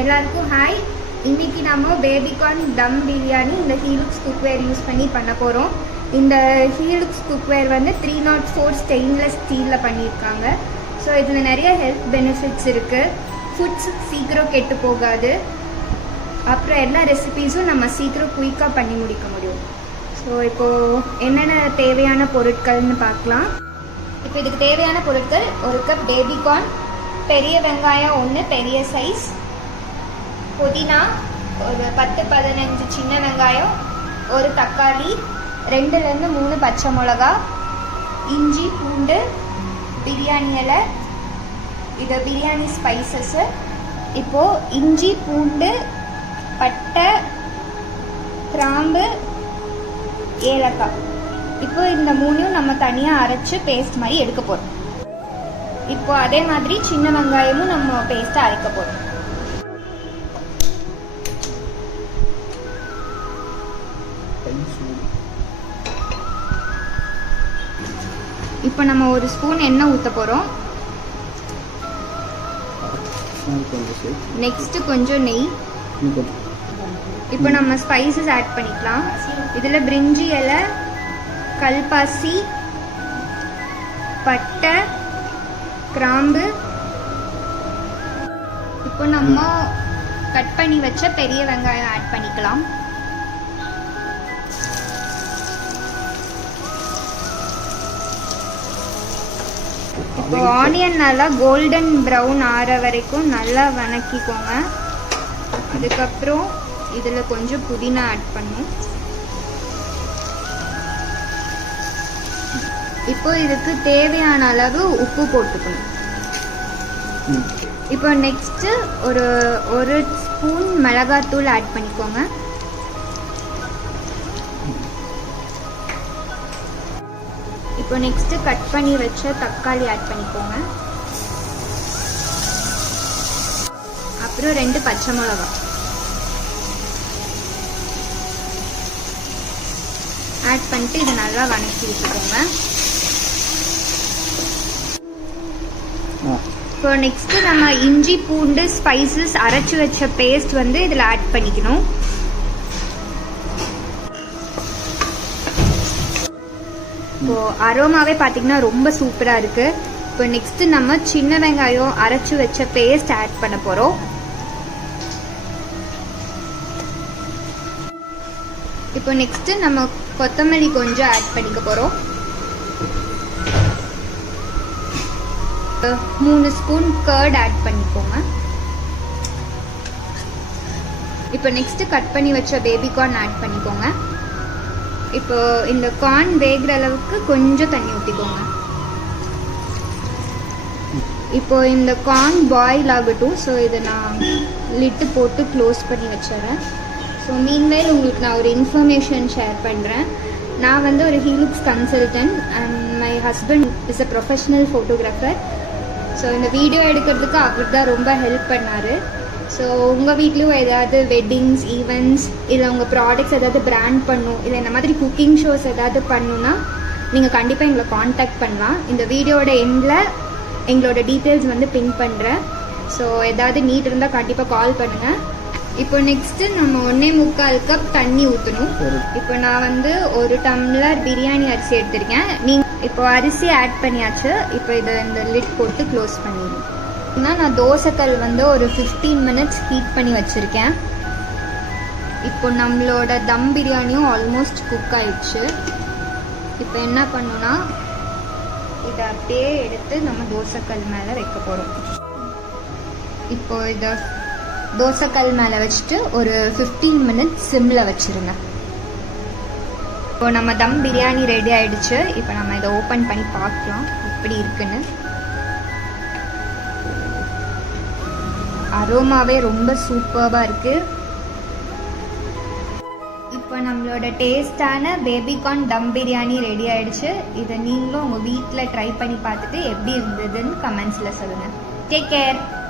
எல்லாருக்கும் ஹாய். இன்னைக்கு நம்ம பேபிகார்ன் தம் பிரியாணி இந்த ஹீலுக்ஸ் குக்வேர் யூஸ் பண்ணி பண்ண போகிறோம். இந்த ஹீலுக்ஸ் குக்வேர் வந்து 304 ஸ்டெயின்லெஸ் ஸ்டீலில் பண்ணியிருக்காங்க. ஸோ இதில் நிறைய ஹெல்த் பெனிஃபிட்ஸ் இருக்குது. ஃபுட்ஸ் சீக்கிரம் கெட்டு போகாது. அப்புறம் எல்லா ரெசிபீஸும் நம்ம சீக்கிரம் குயிக்காக பண்ணி முடிக்க முடியும். ஸோ இப்போது என்னென்ன தேவையான பொருட்கள்னு பார்க்கலாம். இப்போ இதுக்கு தேவையான பொருட்கள்: ஒரு கப் பேபிகார்ன், பெரிய வெங்காயம் 1 பெரிய சைஸ், புதினா ஒரு 10-15 சின்ன வெங்காயம், ஒரு தக்காளி, 2 to 3 பச்சை மிளகா, இஞ்சி பூண்டு, பிரியாணி இலை, இது பிரியாணி ஸ்பைசஸ்ஸு. இப்போது இஞ்சி பூண்டு, பட்டை, கிராம்பு, ஏலக்காய், இப்போ இந்த 3 நம்ம தனியாக அரைச்சி பேஸ்ட் மாதிரி எடுக்க போகிறோம். இப்போ அதே மாதிரி சின்ன வெங்காயமும் நம்ம பேஸ்ட்டை அரைக்க போகிறோம். இப்போ நம்ம ஒரு ஸ்பூன் எண்ணெய் ஊற்ற போகிறோம். நெக்ஸ்ட் கொஞ்சம் நெய். இப்போ நம்ம ஸ்பைசஸ் ஆட் பண்ணிக்கலாம். இதில் பிரிஞ்சி இலை, கல்பாசி, பட்டை, கிராம்பு, இப்போ நம்ம கட் பண்ணி வச்ச பெரிய வெங்காயம் ஆட் பண்ணிக்கலாம். இப்போ ஆனியன் நல்லா கோல்டன் ப்ரௌன் ஆற வரைக்கும் நல்லா வதக்கிக்கோங்க. அதுக்கப்புறம் இதில் கொஞ்சம் புதினா ஆட் பண்ணும். இப்போ இதுக்கு தேவையான அளவு உப்பு போட்டுக்கணும். இப்போ நெக்ஸ்ட் ஒரு ஸ்பூன் மிளகாத்தூள் ஆட் பண்ணிக்கோங்க. இப்போ நெக்ஸ்ட் கட் பண்ணி வச்ச தக்காளி ஆட் பண்ணிக்கோங்க. அப்புறம் 2 பச்சை மிளகா ஆட் பண்ணிட்டு இதை நல்லா வதக்கி வச்சுக்கோங்க. இப்போ நெக்ஸ்ட் நம்ம இஞ்சி பூண்டு ஸ்பைசஸ் அரைச்சி வச்ச பேஸ்ட் வந்து இதில் ஆட் பண்ணிக்கணும். இப்போ அரோமாவே பார்த்தீங்கன்னா ரொம்ப சூப்பராக இருக்கு. இப்போ நெக்ஸ்ட் நம்ம சின்ன வெங்காயம் அரைச்சி வச்ச பேஸ்ட் ஆட் பண்ண போகிறோம். இப்போ நெக்ஸ்ட் நம்ம கொத்தமல்லி கொஞ்சம் ஆட் பண்ணிக்க போகிறோம். 3 ஸ்பூன் கர்ட் ஆட் பண்ணிக்கோங்க. இப்போ நெக்ஸ்ட் கட் பண்ணி வச்ச பேபிகார்ன் ஆட் பண்ணிக்கோங்க. இப்போ இந்த கார்ன் வேகிற அளவுக்கு கொஞ்சம் தண்ணி ஊற்றிக்கோங்க. இப்போ இந்த கார்ன் பாயில் ஆகட்டும். ஸோ இதை நான் லிட்டு போட்டு க்ளோஸ் பண்ணி வச்சிடறேன். ஸோ மீன்வேல் உங்களுக்கு நான் ஒரு இன்ஃபர்மேஷன் ஷேர் பண்ணுறேன். நான் வந்து ஒரு ஹீலுக்ஸ் consultant and my husband is a professional photographer. So இந்த வீடியோ எடுக்கிறதுக்கு அவர் தான் ரொம்ப ஹெல்ப் பண்ணார். ஸோ உங்கள் வீட்லேயும் ஏதாவது வெட்டிங்ஸ், ஈவெண்ட்ஸ், இல்லை உங்கள் ப்ராடக்ட்ஸ் ஏதாவது பிராண்ட் பண்ணணும், இல்லை இந்த மாதிரி குக்கிங் ஷோஸ் ஏதாவது பண்ணணுன்னா நீங்கள் கண்டிப்பாக எங்களை காண்டாக்ட் பண்ணலாம். இந்த வீடியோட எண்டில் எங்களோட டீட்டெயில்ஸ் வந்து பின் பண்ணுறேன். ஸோ ஏதாவது நீட் இருந்தால் கண்டிப்பாக கால் பண்ணுங்கள். இப்போ நெக்ஸ்ட்டு நம்ம 1.25 கப் தண்ணி ஊற்றணும். இப்போ நான் வந்து 1 டம்ளர் பிரியாணி அரிசி எடுத்திருக்கேன். இப்போ அரிசி ஆட் பண்ணியாச்சு. இப்போ இதை இந்த லிட் போட்டு க்ளோஸ் பண்ணிடணும். நான் தோசைக்கல் வந்து ஒரு 15 minutes ஹீட் பண்ணி வச்சுருக்கேன். இப்போ நம்மளோட தம் பிரியாணியும் ஆல்மோஸ்ட் குக் ஆயிடுச்சு. இப்போ என்ன பண்ணணும்னா இதை அப்படியே எடுத்து நம்ம தோசைக்கல் மேலே வைக்க போகிறோம். இப்போ இதை தோசைக்கல் மேலே வச்சுட்டு ஒரு 15 minutes சிம்மில் வச்சுருங்க. இப்போ நம்ம தம் பிரியாணி ரெடி ஆகிடுச்சு. இப்போ நம்ம இதை ஓப்பன் பண்ணி பார்க்கலாம் எப்படி இருக்குன்னு. அரோமாவே ரொம்ப சூப்பராக இருக்குது. இப்போ நம்மளோட டேஸ்டான பேபிகார்ன் தம் பிரியாணி ரெடி ஆகிடுச்சு. இதை நீங்களும் உங்கள் வீட்டில் ட்ரை பண்ணி பார்த்துட்டு எப்படி இருந்ததுன்னு கமெண்ட்ஸில் சொல்லுங்கள். Take care.